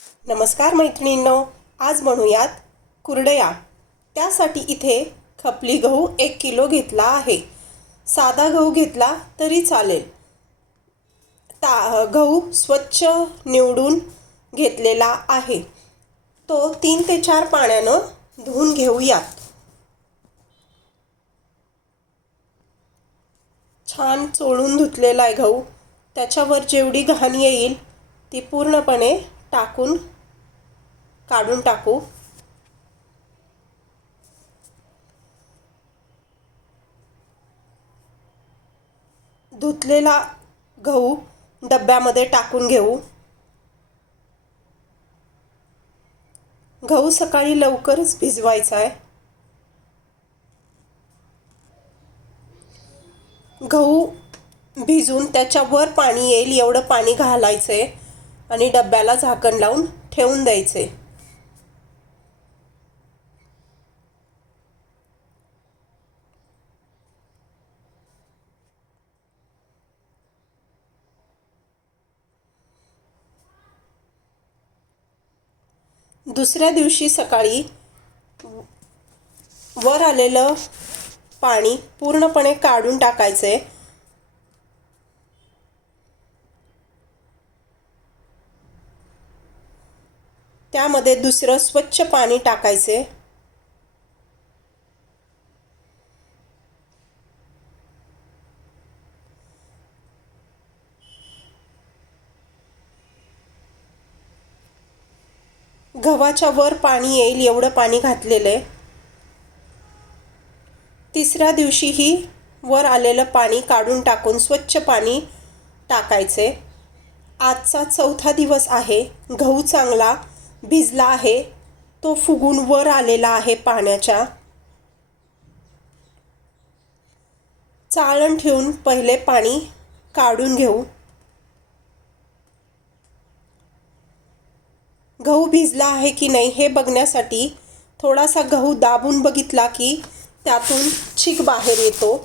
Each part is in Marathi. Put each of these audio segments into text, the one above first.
नमस्कार मैत्रिणींनो, आज बनवूयात कुरडया। त्यासाठी इथे खपली गहू 1 किलो घेतला आहे। साधा गहू घेतला तरी चालेल। गहू स्वच्छ निवडून घेतलेला आहे। तो 3 ते 4 पाण्यानं धुवून घेऊयात। छान चोळून धुतलेला आहे गहू। त्याच्यावर जेवढी घाण येईल ती पूर्णपणे काढून टाकू। धुतलेला गहू डब्यामध्ये टाकून घेऊ। गहू सकाळी लवकरच भिजवायचा आहे। गहू भिजून त्याच्यावर पाणी येईल एवढं पाणी घालायचे आणि डब्याला झाकण लावून ठेवून द्यायचे। दुसऱ्या दिवशी सकाळी वर आलेलं पाणी पूर्णपणे काढून टाकायचे। त्यामध्ये दुसरं स्वच्छ पाणी टाकायचे। गव्हाच्या वर पाणी येईल एवढं पाणी घातलेलं आहे। तिसऱ्या दिवशीही वर आलेलं पाणी काढून टाकून स्वच्छ पाणी टाकायचे। आजचा 4था दिवस आहे। गहू चांगला भिजला आहे। तो फुगून वर आलेला आहे पाण्याच्या। चाळण ठेवून पहिले पाणी काढून घेऊ। गहू भिजला आहे की नाही हे बघण्यासाठी थोडासा गहू दाबून बघितला की त्यातून चीक बाहेर येतो।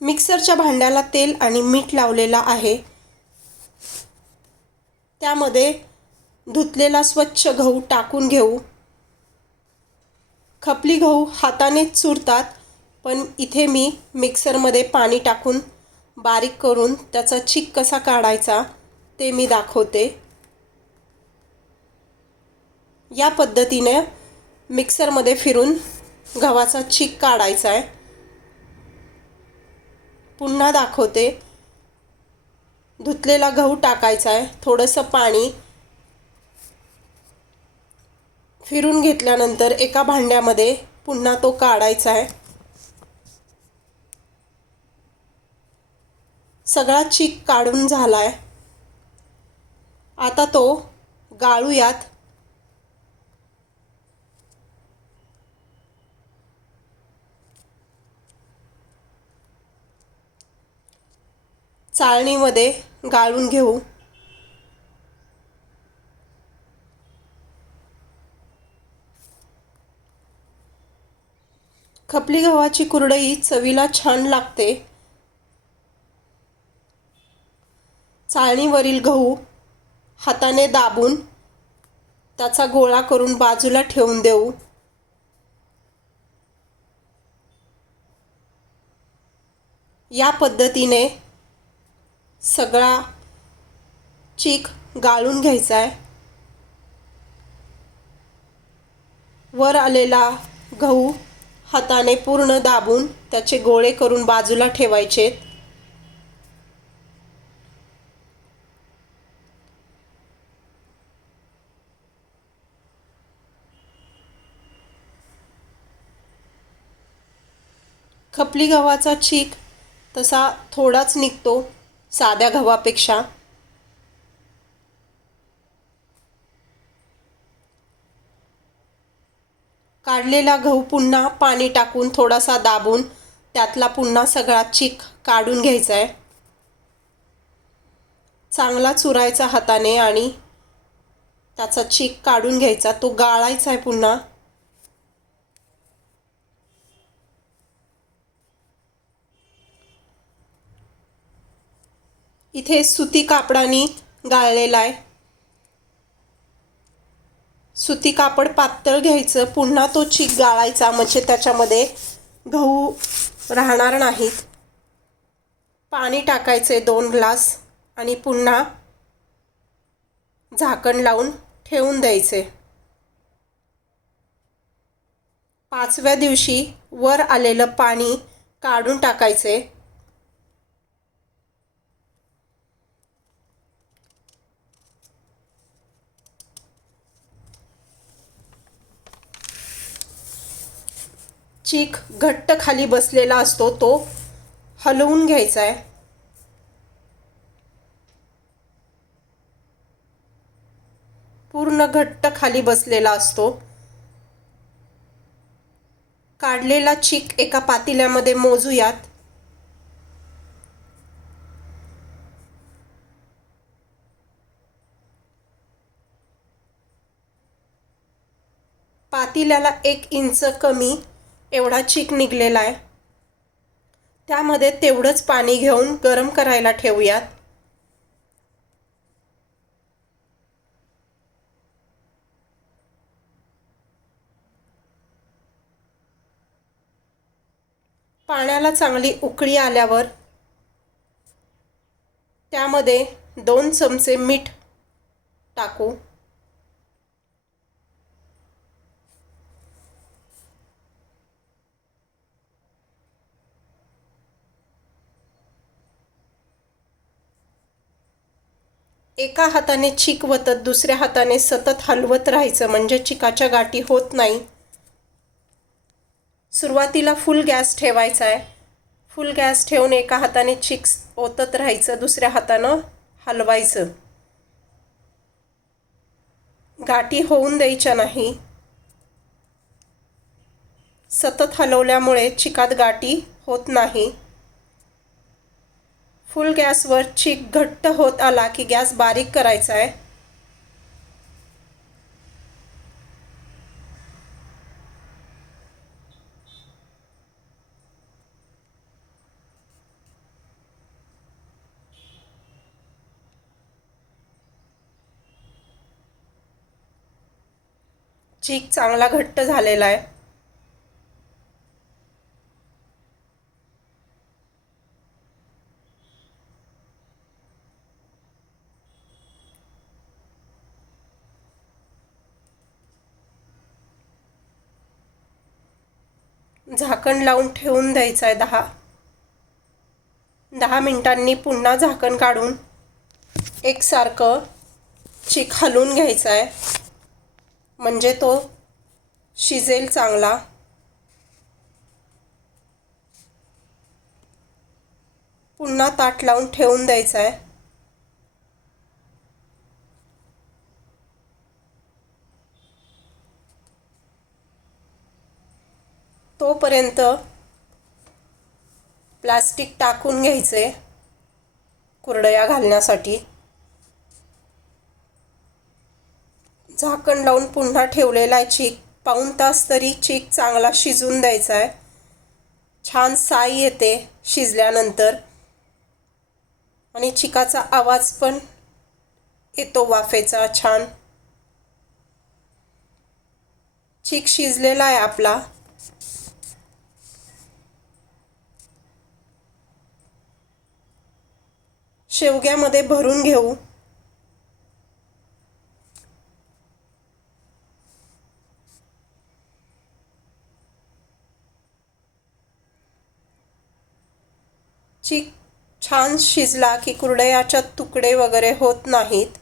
मिक्सरच्या भांड्याला तेल आणि मीठ लावलेला आहे। त्यामध्ये धुतलेला स्वच्छ गहू टाकून घेऊ। खपली गहू हातानेच चुरतात, पण इथे मी मिक्सरमध्ये पाणी टाकून बारीक करून त्याचा चीक कसा काढायचा ते मी दाखवते। या पद्धतीने मिक्सरमध्ये फिरून गव्हाचा चीक काढायचा आहे। पुन्हा दाखवते। धुतलेला गहू टाकायचा आहे। थोडंसं पाणी फिरून घेतल्यानंतर एका भांड्यामध्ये पुन्हा तो काढायचा आहे। सगळा चीक काढून झालाय। आता तो गाळूयात। चाळणीमध्ये गाळून घेऊ। खपली गव्हाची कुरडई चवीला छान लागते। चाळणीवरील गहू हाताने दाबून त्याचा गोळा करून बाजूला ठेवून देऊ। या पद्धतीने सगळा चीक गाळून घ्यायचा आहे। वर आलेला गहू हाताने पूर्ण दाबून त्याचे गोळे करून बाजूला ठेवायचे। खपली गव्हाचा चीक तसा थोडाच निघतो साध्या गव्हापेक्षा। काढलेला गहू पुन्हा पाणी टाकून थोडासा दाबून त्यातला पुन्हा सगळा चीक काढून घ्यायचा आहे। चांगला चुरायचा हाताने आणि त्याचा चीक काढून घ्यायचा। तो गाळायचा आहे पुन्हा। इथे सुती कापडाने गाळलेला आहे. सुती कापड पातळ घ्यायचं, पुन्हा तो चीक गाळायचा म्हणजे त्याच्यामध्ये गहू राहणार नाहीत. पाणी टाकायचे 2 ग्लास आणि पुन्हा झाकण लावून ठेवून द्यायचे. 5व्या दिवशी वर आलेलं पाणी काढून टाकायचे. चीक घट्ट खाली बसलेला असतो, तो हलवून घ्यायचा आहे. पूर्ण घट्ट खाली बसलेला असतो. काढलेला चीक एका पातेल्यामध्ये मोजूयात. पातेल्याला 1 इंच कमी एवढा चीक निघलेला आहे. त्यामध्ये तेवढंच पाणी घेऊन गरम करायला ठेवूयात. पाण्याला चांगली उकळी आल्यावर त्यामध्ये 2 चमचे मीठ टाकू. एका हाताने चीक वतत दुसऱ्या हाताने सतत हलवत राहायचं म्हणजे चिकाच्या गाठी होत नाही. सुरुवातीला फुल गॅस ठेवायचा आहे. फुल गॅस ठेवून एका हाताने चीक ओतत राहायचं, दुसऱ्या हातानं हलवायचं. गाठी होऊन द्यायच्या नाही. सतत हलवल्यामुळे चिकात गाठी होत नाही. फुल गॅसवर चीक घट्ट होत आला की गॅस बारीक करायचा आहे. चीक चांगला घट्ट झालेला आहे. झाकण लावून ठेवून द्यायचं आहे 10 मिनिटांनी पुन्हा झाकण काढून एकसारखं चीक हलवून घ्यायचा आहे म्हणजे तो शिजेल चांगला. पुन्हा ताट लावून ठेवून द्यायचं आहे. तोपर्यंत प्लास्टिक टाकून घ्यायचे कुरडया घालण्यासाठी. झाकण लावून पुन्हा ठेवलेला आहे चीक. पाऊण तास तरी चीक चांगला शिजून द्यायचा आहे. छान साई येते शिजल्यानंतर आणि चिकाचा आवाज पण येतो वाफेचा छान. चीक शिजलेला आहे आपला. शेवग्यामध्ये भरून घेऊ. चीक छान शिजला की कुरडयाच्या तुकडे वगैरे होत नाहीत.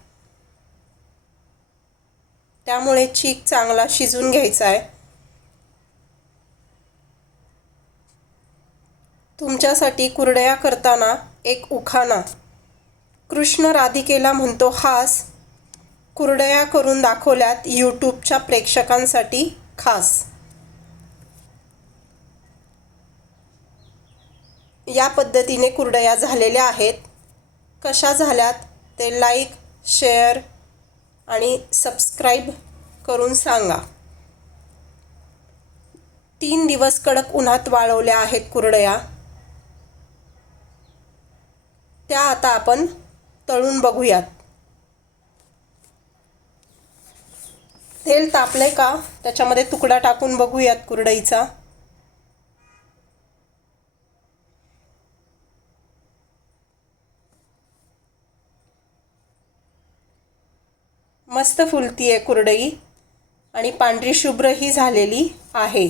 त्यामुळे चीक चांगला शिजून घ्यायचा आहे. तुमच्यासाठी कुरडया करताना एक उखाणा. कृष्ण राधिकेला म्हणतो हास, कुरडया करून दाखवल्यात यूट्यूबच्या प्रेक्षकांसाठी खास. या पद्धतीने कुरडया झालेल्या आहेत. कशा झाल्यात ते लाईक, शेअर आणि सबस्क्राईब करून सांगा. 3 दिवस कडक उन्हात वाळवल्या आहेत कुरडया. त्या आता आपण तळून बघूयात. तेल तापले का त्याच्यामध्ये तुकडा टाकून बघूयात कुरडईचा. मस्त फुलतीये कुरडई आणि पांढरी शुभ्रही झालेली आहे.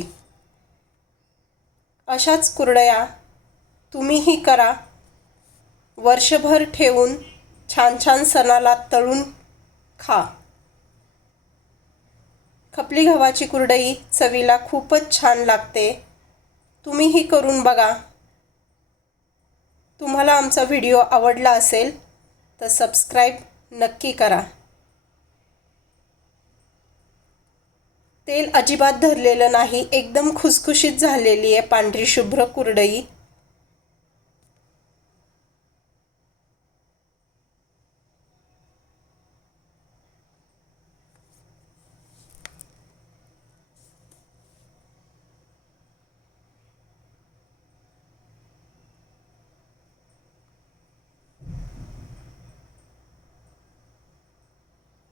अशाच कुरडया तुम्हीही करा. वर्षभर ठेवून छान छान सणाला तळून खा. खपली गव्हाची कुरडई चवीला खूपच छान लागते. तुम्हीही करून बघा. तुम्हाला आमचा व्हिडिओ आवडला असेल तर सबस्क्राईब नक्की करा. तेल अजिबात धरलेलं नाही, एकदम खुसखुशीत झालेली आहे पांढरी शुभ्र कुरडई.